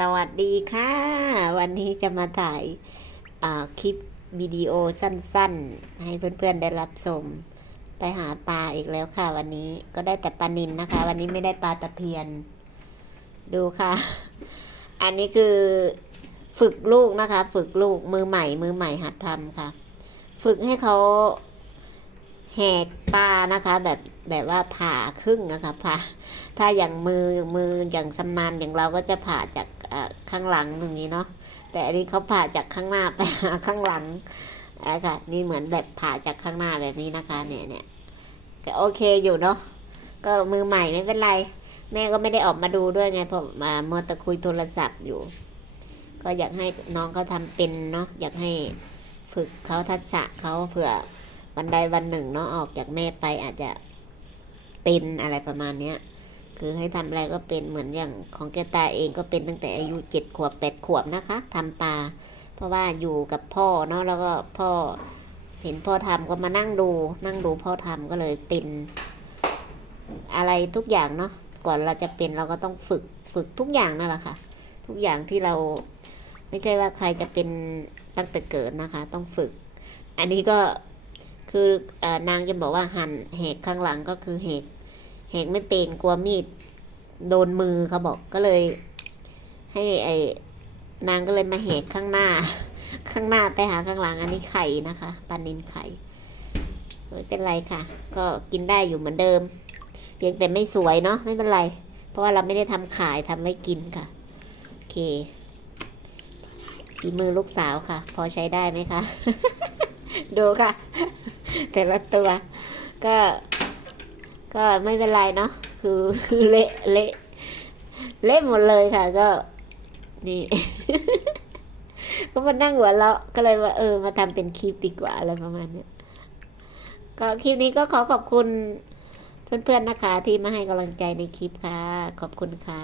สวัสดีค่ะ วันนี้จะมาถ่ายาคลิปวิดีโอสั้นๆ ให้เพื่อนๆได้รับชมไปหาปลาอีกแล้วค่ะ วันนี้ก็ได้แต่ปลานินนะคะ วันนี้ไม่ได้ปลาตะเพียน ดูค่ะ อันนี้คือฝึกลูกนะคะ ฝึกลูกมือใหม่ มือใหม่หัดทำค่ะ ฝึกให้เขา แหกปานะคะ แบบแบบว่าผ่าครึ่งนะคะผ่าถ้าอย่างมือมืออย่างสำนานอย่างเราก็จะผ่าจากข้างหลังตรงนี้เนาะแต่อันนี้เขาผ่าจากข้างหน้าไปหาข้างหลังอะค่ะนี่เหมือนแบบผ่าจากข้างหน้าแบบนี้นะคะ เนี่ยเนี่ยก็โอเคอยู่เนาะก็มือใหม่ไม่เป็นไร แม่ก็ไม่ได้ออกมาดูด้วยไงเพราะมาเมื่อตะคุยโทรศัพท์อยู่ ก็อยากให้น้องเขาทำเป็นเนาะอยากให้ฝึกเขาทักษะเขาเผื่อ วันใดวันหนึ่งเนาะออกจากแม่ไปอาจจะเป็นอะไรประมาณเนี้ยคือให้ทำอะไรก็เป็นเหมือนอย่างของแกตาเองก็เป็นตั้งแต่อายุเจ็ดขวบแปดขวบนะคะทำปลาเพราะว่าอยู่กับพ่อเนาะแล้วก็พ่อเห็นพ่อทำก็มานั่งดูนั่งดูพ่อทำก็เลยเป็นอะไรทุกอย่างเนาะก่อนเราจะเป็นเราก็ต้องฝึกฝึกทุกอย่างนั่นแหละค่ะ ทุกอย่างที่เราไม่ใช่ว่าใครจะเป็นตั้งแต่เกิดนะคะ ต้องฝึก อันนี้ก็ คืออนางจะบอกว่าหั่นแหกข้างหลังก็คือแหกแหกไม่เป็นกลัวมีดโดนมือเขาบอกก็เลย ให้ไอ้นางก็เลยมาแหกข้างหน้า ข้างหน้าไปหาข้างหลังอันนี้ไข่นะคะปลานินไข่ไม่เป็นไรค่ะ ก็กินได้อยู่เหมือนเดิม เพียงแต่ไม่สวยเนาะไม่เป็นไร เพราะว่าเราไม่ได้ทำขายทำไว้กินค่ะโอเคฝีมือลูกสาวค่ะ พอใช้ได้ไหมคะ ดูค่ะ แต่ละตัว ก็ ก็ไม่เป็นไรเนาะคือเละเละเละหมดเลยค่ะ ก็ นี่ ก็มานั่งหัวเราะก็เลยว่าเออ มาทำเป็นคลิปดีกว่าอะไรประมาณนี้ก็คลิปนี้ก็ขอขอบคุณเพื่อนๆนะคะ ที่มาให้กำลังใจในคลิปค่ะ ขอบคุณค่ะ